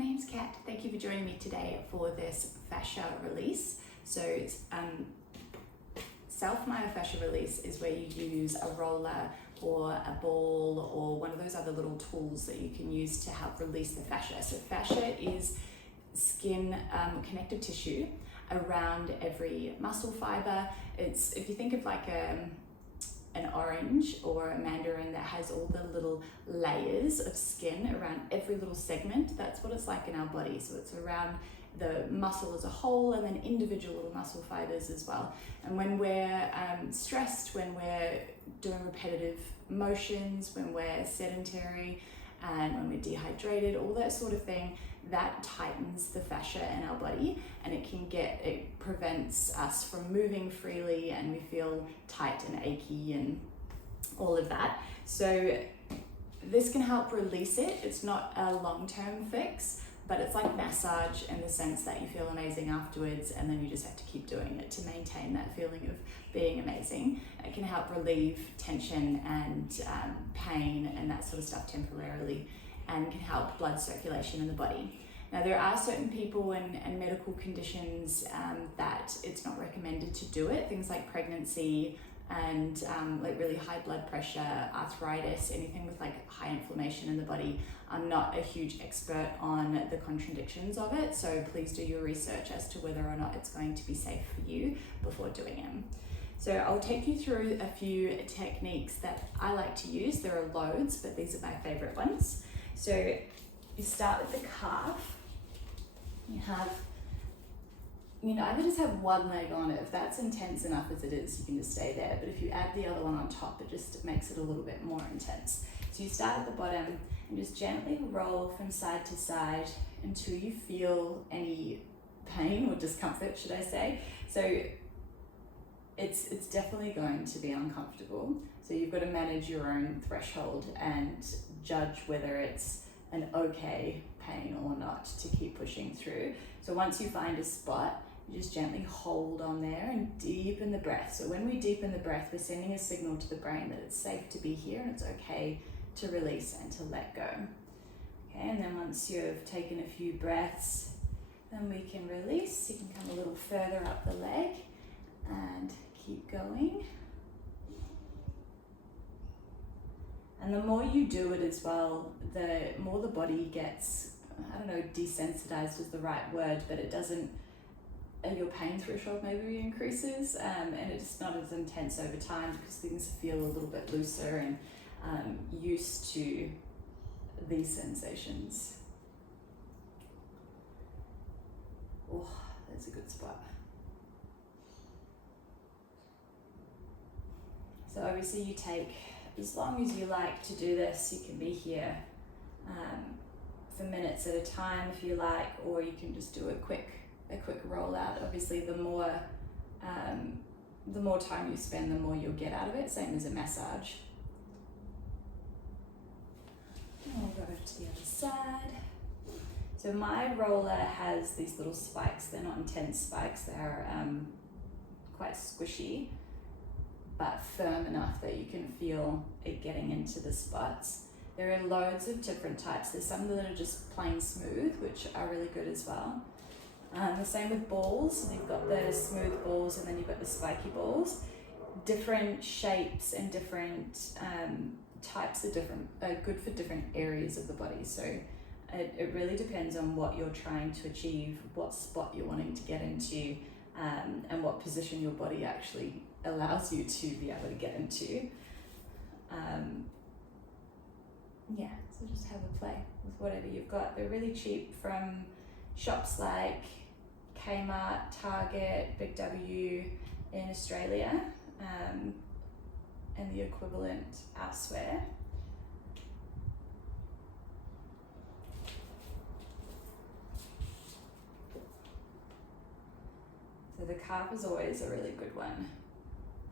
name's Kat. Thank you for joining me today for this fascia release. So self-myofascial release is where you use a roller or a ball or one of those other little tools that you can use to help release the fascia. So fascia is skin connective tissue around every muscle fiber. It's, if you think of like an orange or a mandarin that has all the little layers of skin around every little segment, that's what it's like in our body. So it's around the muscle as a whole and then individual little muscle fibers as well. And when we're stressed, when we're doing repetitive motions, when we're sedentary and when we're dehydrated, all that sort of thing, that tightens the fascia in our body, and it prevents us from moving freely, and we feel tight and achy and all of that. So this can help release it. It's not a long-term fix, but it's like massage in the sense that you feel amazing afterwards, and then you just have to keep doing it to maintain that feeling of being amazing. It can help relieve tension and pain and that sort of stuff temporarily, and can help blood circulation in the body. Now, there are certain people and medical conditions that it's not recommended to do it, things like pregnancy and like really high blood pressure, arthritis, anything with like high inflammation in the body. I'm not a huge expert on the contradictions of it, so please do your research as to whether or not it's going to be safe for you before doing it. So I'll take you through a few techniques that I like to use. There are loads, but these are my favorite ones. So you start with the calf. You can either just have one leg on it. If that's intense enough as it is, you can just stay there. But if you add the other one on top, it just makes it a little bit more intense. So you start at the bottom and just gently roll from side to side until you feel any pain or discomfort, should I say. So it's definitely going to be uncomfortable. So you've got to manage your own threshold and judge whether it's an okay pain or not to keep pushing through. So once you find a spot, you just gently hold on there and deepen the breath. So when we deepen the breath, we're sending a signal to the brain that it's safe to be here and it's okay to release and to let go. Okay, and then once you've taken a few breaths, then we can release. You can come a little further up the leg and keep going. And the more you do it as well, the more the body gets, I don't know, desensitized is the right word, but it doesn't, your pain threshold maybe increases, and it's not as intense over time because things feel a little bit looser and used to these sensations. Oh, that's a good spot. So obviously you take as long as you like to do this. You can be here for minutes at a time if you like, or you can just do a quick rollout. Obviously, the more time you spend, the more you'll get out of it. Same as a massage. And we'll go over to the other side. So my roller has these little spikes. They're not intense spikes. They're quite squishy, but firm enough that you can feel it getting into the spots. There are loads of different types. There's some that are just plain smooth, which are really good as well. The same with balls. So you've got the smooth balls and then you've got the spiky balls. Different shapes and different types are good for different areas of the body. So it really depends on what you're trying to achieve, what spot you're wanting to get into, and what position your body actually allows you to be able to get into. So just have a play with whatever you've got. They're really cheap from shops like Kmart, Target, Big W in Australia, and the equivalent elsewhere. So the calf is always a really good one.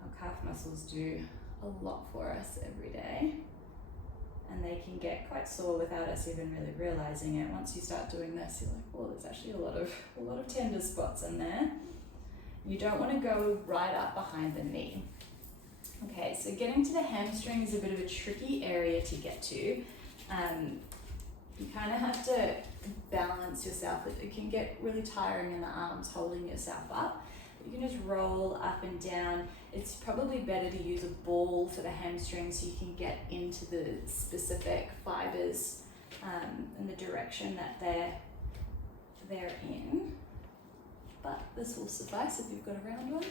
Our calf muscles do a lot for us every day, and they can get quite sore without us even really realizing it. Once you start doing this, you're like, oh, there's actually a lot of tender spots in there. You don't want to go right up behind the knee. Okay, so getting to the hamstring is a bit of a tricky area to get to. You kind of have to balance yourself. It can get really tiring in the arms holding yourself up. You can just roll up and down. It's probably better to use a ball for the hamstrings so you can get into the specific fibers in the direction that they're in. But this will suffice if you've got a round one.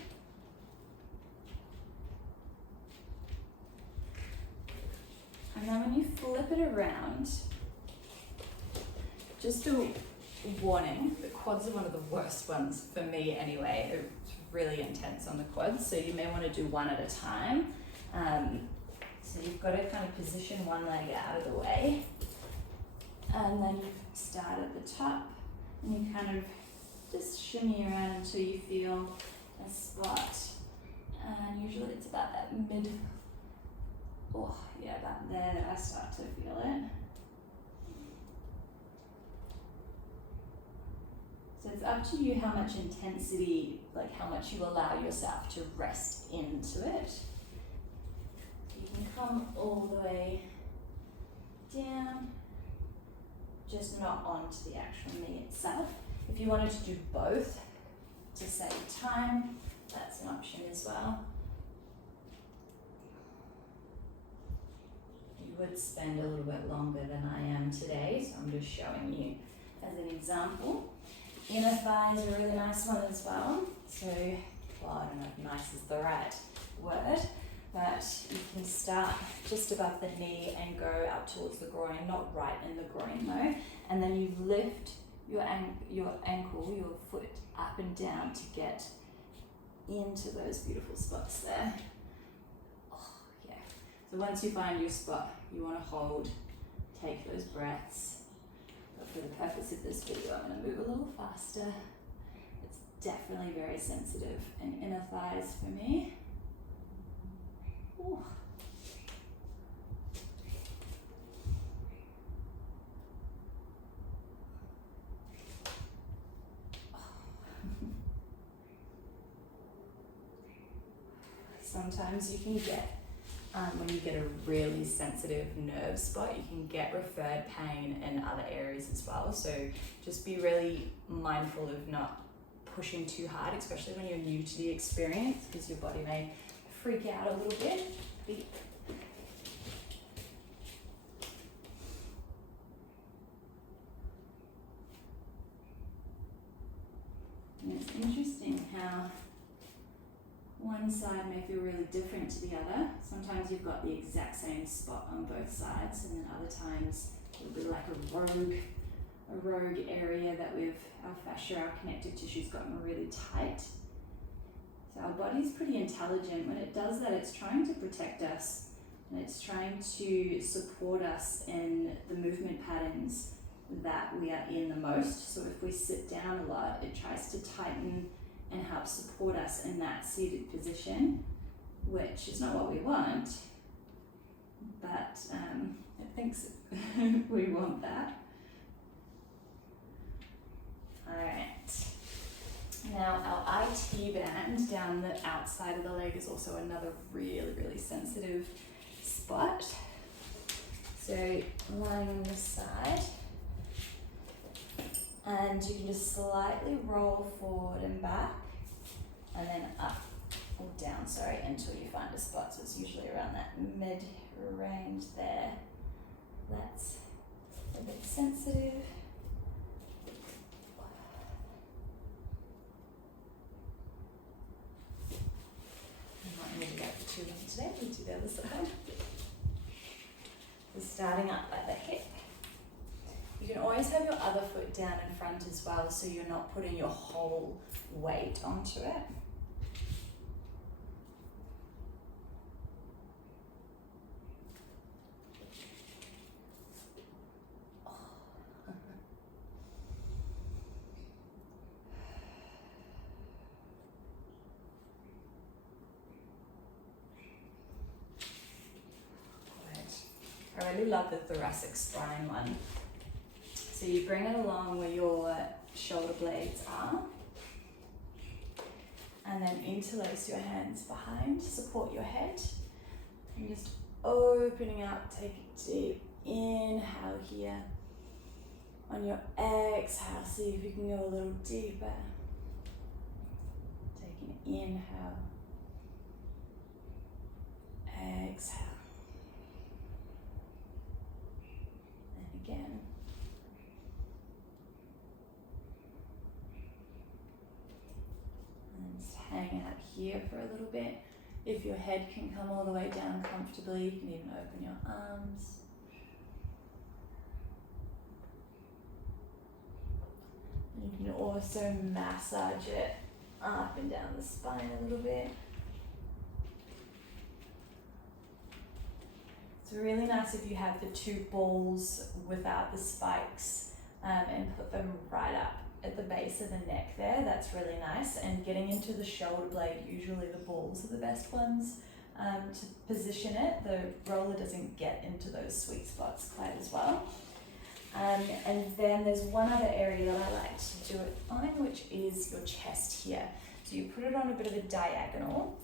And then when you flip it around, just a warning, the quads are one of the worst ones for me anyway. It's really intense on the quads, so you may want to do one at a time. So you've got to kind of position one leg out of the way, and then you start at the top, and you kind of just shimmy around until you feel a spot. And usually it's about that mid, about there that I start to feel it. So it's up to you how much intensity, like how much you allow yourself to rest into it. You can come all the way down, just not onto the actual knee itself. If you wanted to do both to save time, that's an option as well. You would spend a little bit longer than I am today, so I'm just showing you as an example. Inner thigh is a really nice one as well. So, well, I don't know if nice is the right word, but you can start just above the knee and go up towards the groin, not right in the groin though, and then you lift your ankle, your foot up and down to get into those beautiful spots there. So once you find your spot, you want to hold, take those breaths. But for the purpose of this video, I'm going to move a little faster. It's definitely very sensitive in inner thighs for me. Ooh. Sometimes you can get when you get a really sensitive nerve spot, you can get referred pain in other areas as well. So just be really mindful of not pushing too hard, especially when you're new to the experience, because your body may freak out a little bit. And it's interesting how one side may feel really different to the other. Sometimes you've got the exact same spot on both sides, and then other times it'll be like a rogue area that our fascia, our connective tissue's gotten really tight. So our body's pretty intelligent. When it does that, it's trying to protect us, and it's trying to support us in the movement patterns that we are in the most. So if we sit down a lot, it tries to tighten and help support us in that seated position, which is not what we want, but it thinks we want that. All right. Now our IT band down the outside of the leg is also another really, really sensitive spot. So lying on this side, and you can just slightly roll forward and back, and then up or down, until you find a spot. So it's usually around that mid-range there. That's a bit sensitive. I might need to go for too long today. We'll do the other side. We're starting up at the hip. You can always have your other foot down in front as well, so you're not putting your whole weight onto it. Good. I really love the thoracic spine one. So you bring it along where your shoulder blades are, and then interlace your hands behind, support your head, and just opening up, take a deep inhale here, On your exhale, see if you can go a little deeper. Take an inhale. Exhale. And again. And just hang out here for a little bit. If your head can come all the way down comfortably, you can even open your arms. You can also massage it up and down the spine a little bit. It's really nice if you have the two balls without the spikes and put them right up at the base of the neck there. That's really nice. And getting into the shoulder blade, usually the balls are the best ones to position it. The roller doesn't get into those sweet spots quite as well. And then there's one other area that I like to do it on, which is your chest here. So you put it on a bit of a diagonal.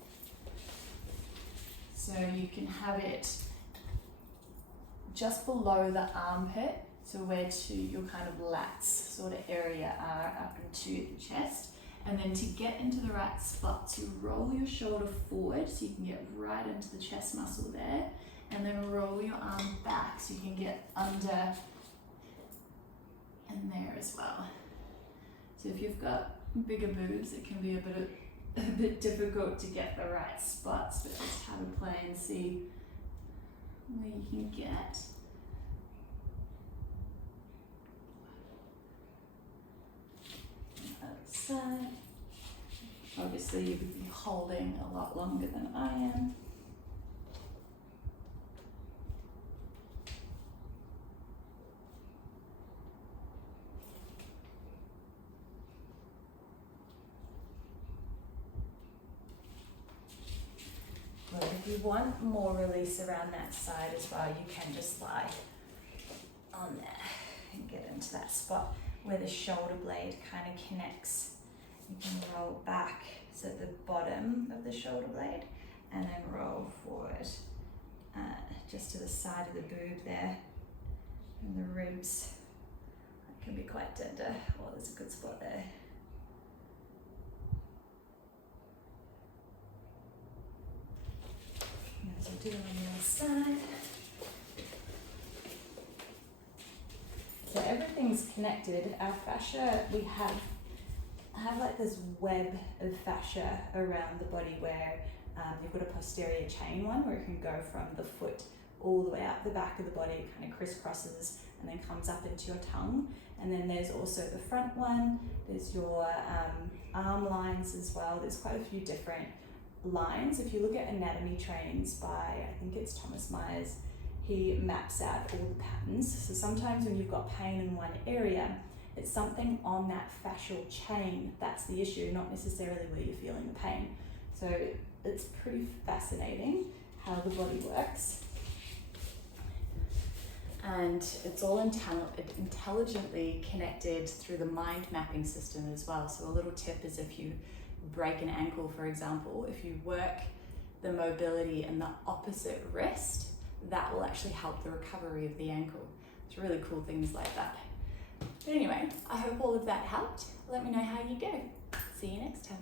So you can have it just below the armpit, so where to your kind of lats sort of area are up into the chest. And then to get into the right spots, you roll your shoulder forward so you can get right into the chest muscle there. And then roll your arm back so you can get under and there as well. So if you've got bigger boobs, it can be a bit difficult to get the right spots, but just have a play and see where you can get. Outside. Obviously you would be holding a lot longer than I am. But if you want more release around that side as well, you can just lie on there and get into that spot where the shoulder blade kind of connects. You can roll back, so the bottom of the shoulder blade, and then roll forward just to the side of the boob there, and the ribs. That can be quite tender. Oh, there's a good spot there. As we do on the other side. So everything's connected. Our fascia, we have like this web of fascia around the body where you've got a posterior chain one where it can go from the foot all the way up the back of the body, it kind of crisscrosses and then comes up into your tongue. And then there's also the front one, there's your arm lines as well. There's quite a few different lines. If you look at anatomy trainings by, I think it's Thomas Myers, he maps out all the patterns. So sometimes when you've got pain in one area, it's something on that fascial chain that's the issue, not necessarily where you're feeling the pain. So it's pretty fascinating how the body works. And it's all intelligently connected through the mind mapping system as well. So a little tip is if you break an ankle, for example, if you work the mobility in the opposite wrist, that will actually help the recovery of the ankle. It's really cool things like that. But anyway, I hope all of that helped. Let me know how you go. See you next time.